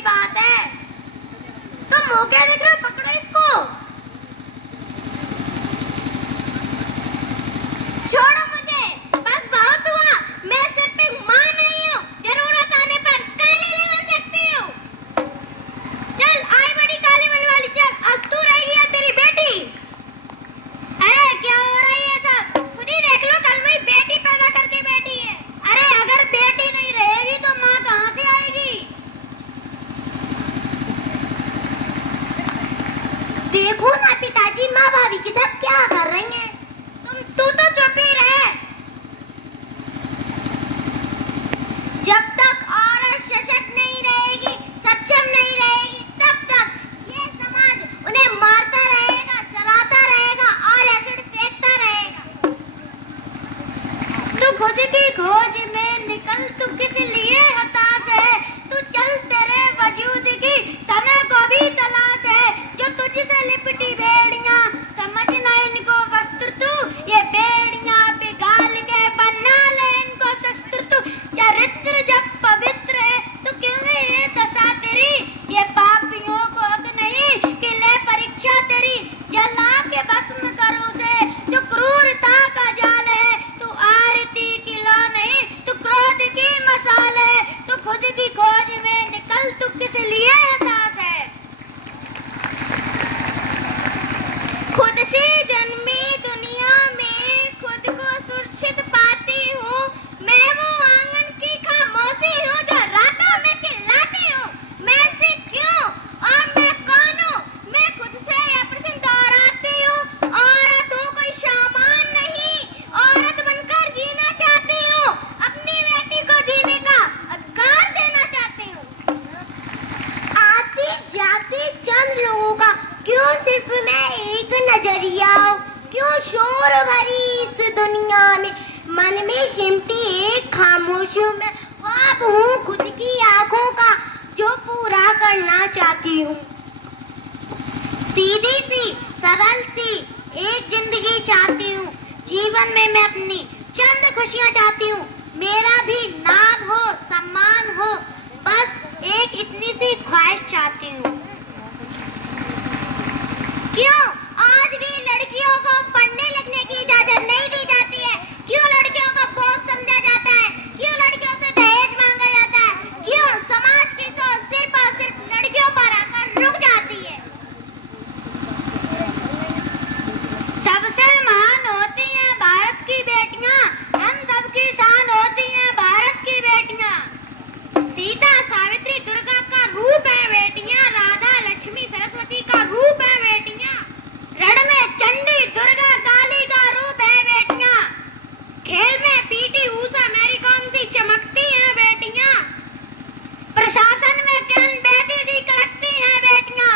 की बात है। तुम मुंह क्या देख रहे हो? पकड़ो इसको। छोड़ो मुझे, बस बहुत हुआ। मैं सिर्फ एक माँ नहीं हूँ, जरूरत आने पर काली भी बन सकती हूँ। चल आई बड़ी काली बनने वाली, चल आज तू रहेगी या तेरी बेटी। अरे क्या हो रहा है ये सब? खुद ही देख लो, कल मेरी बेटी पैदा करके बैठी है। अरे अगर बेटी नहीं रहेगी तो माँ कहाँ से आएगी? देखो ना पिताजी, माँ भाभी के साथ क्या कर रही हैं। तू तो चुप ही रहे। जब तक औरत सशक्त नहीं रहेगी, सक्षम नहीं रहेगी, तब तक ये समाज उन्हें मारता रहेगा, चलाता रहेगा और एसिड फेंकता रहेगा। तू खुद की खोज में निकल, तू किस लिए हताश है? तू चल, तेरे वजूद की समय को भी तलाश है। जो तुझसे लिपटी बेड़ियां, समझना इनको वस्त्र तू, ये बेड़ियां पिघाल के बना ले इनको शस्त्र तू। चरित्र जब पवित्र है तो क्यों है ये दशा तेरी? ये पापियों को हक नहीं कि ले परीक्षा तेरी, जला के भस्म कर उसे जो क्रूरता का जाल है। तू आरती की लो नहीं, तू क्रोध की मसाल है। तू खुद की खोज में निकल, तू किस लिए हताश है? खुद से जन्मी दुनिया में खुद को सुरक्षित पाती हूँ। मैं वो आंगन की खामोशी हूँ जो रातों में चिल्लाती हूँ। मैं से क्यों और मैं कौन हूँ? मैं खुद से यह प्रश्न दोहराती हूँ। औरत हूँ, कोई सामान नहीं। औरत बनकर जीना चाहती हूँ, अपनी बेटी को जीने का अधिकार देना चाहती हूँ। आती जाती चंद लोगों का क्यों सिर्फ मैं एक नजरिया हूँ? क्यों शोर भरी इस दुनिया में मन में सिमटी एक खामोश हूँ? मैं ख्वाब हूँ खुद की आंखों का जो पूरा करना चाहती हूँ। सीधी सी सरल सी एक जिंदगी चाहती हूँ। जीवन में मैं अपनी चंद खुशियाँ चाहती हूँ। मेरा भी नाम हो, सम्मान हो, बस एक इतनी सी ख्वाहिश चाहती हूँ। क्यों आज भी लड़कियों को पढ़ने लिखने की इजाजत नहीं दी जाती है? क्यों लड़कियों को बोझ समझा जाता है? क्यों लड़कियों से दहेज मांगा जाता है? क्यों समाज की सोच सिर्फ और सिर्फ लड़कियों पर आकर रुक जाती है? सबसे महान होती हैं भारत की बेटियां, हम सबकी शान होती हैं भारत की बेटियां। सीता, सावित्री, दुर्गा का रूप है बेटियां। राधा, लक्ष्मी, सरस्वती का रूप है बेटियां। रण में चंडी, दुर्गा, काली का रूप है बेटियां। खेल में पीटी ऊषा, मैरी कॉम सी चमकती हैं बेटियां। प्रशासन में किरण बेदी सी कड़कती हैं बेटियां।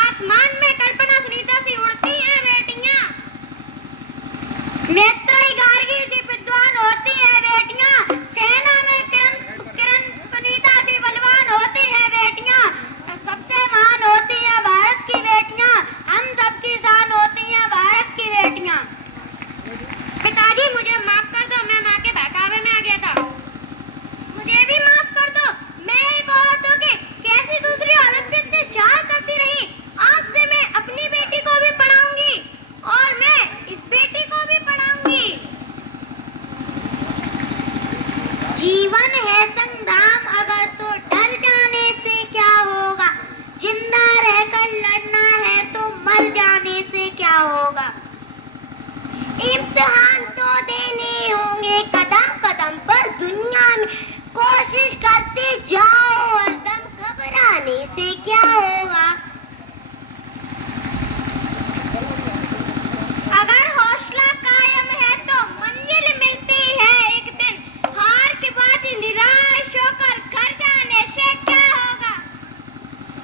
आसमान में कल्पना सुनीता सी उड़ती हैं बेटियां। नेत्री गार्गी सी विद्वान होती हैं बेटियां। सेना में किरण पुनीता सी बलवान होती हैं बेटियां। सबसे महान होती हैं भारत की बेटियां, हम सबकी शान होती हैं भारत की बेटियां। पिताजी मुझे माफ कर दो, मैं माँ के बहकावे में आ गया था। मुझे भी माफ कर दो, मैं एक औरत होके कैसी दूसरी औरत पे अत्याचार करती रही। आज से मैं अपनी बेटी को भी पढ़ाऊंगी और मैं इस बेटी को भी पढ़ाऊंगी। जीवन है संग्राम, अगर तो डर जाने से क्या होगा? जिंदा रहकर लड़ना है तो मर जाने से क्या होगा? इम्तिहान तो देने होंगे कदम कदम पर दुनिया में, कोशिश करते जाओ हरदम, घबराने से क्या होगा? अगर हौसला कायम है तो मंजिल मिलती है एक दिन। हार के बाद निराश होकर घर जाने से क्या होगा?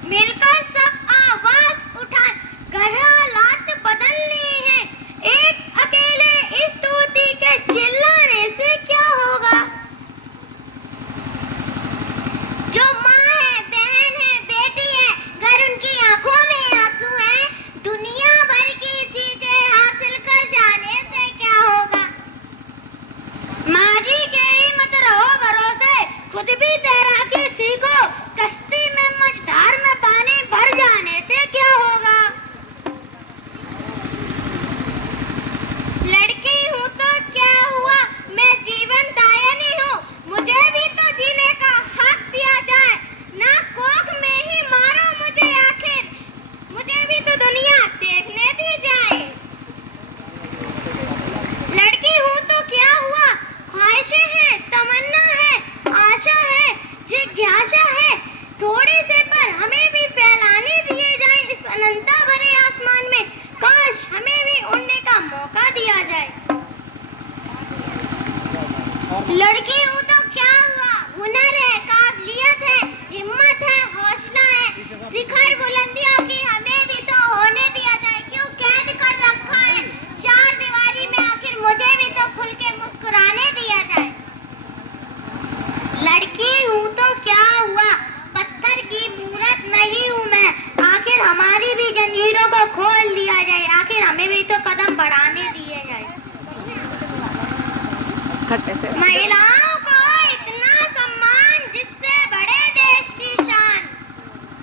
मिलकर सब आवाज उठाए, घर हालात बदलने हैं। एक अकेले स्तुति के चिल्लाने से क्या होगा? जो माँ है, बहन है, बेटी है, घर उनकी आंखों में आंसू है, दुनिया भर की चीजें हासिल कर जाने से क्या होगा? माँ जी के ही मत रहो भरोसे, खुद भी तैराकी सीखो, कश्ती जिज्ञासा है थोड़े से पर हमें भी फैलाने दिए जाए इस अनंता भरे आसमान में। काश हमें भी उड़ने का मौका दिया जाए। लड़की हूँ तो क्या हुआ, हुनर है, काबिलियत है, हिम्मत है, हौसला है, शिखर बुलंदियों की हमें भी तो होने दिया जाए। क्यों कैद कर रखा है चार दीवारी में, आखिर मुझे भी तो खुल के मुस्कुराने दिया जाए। लड़की हूँ तो क्या हुआ, पत्थर की मूरत नहीं हूँ मैं, आखिर हमारी भी जंजीरों को खोल दिया जाए, आखिर हमें भी तो कदम बढ़ाने दिए जाए। महिला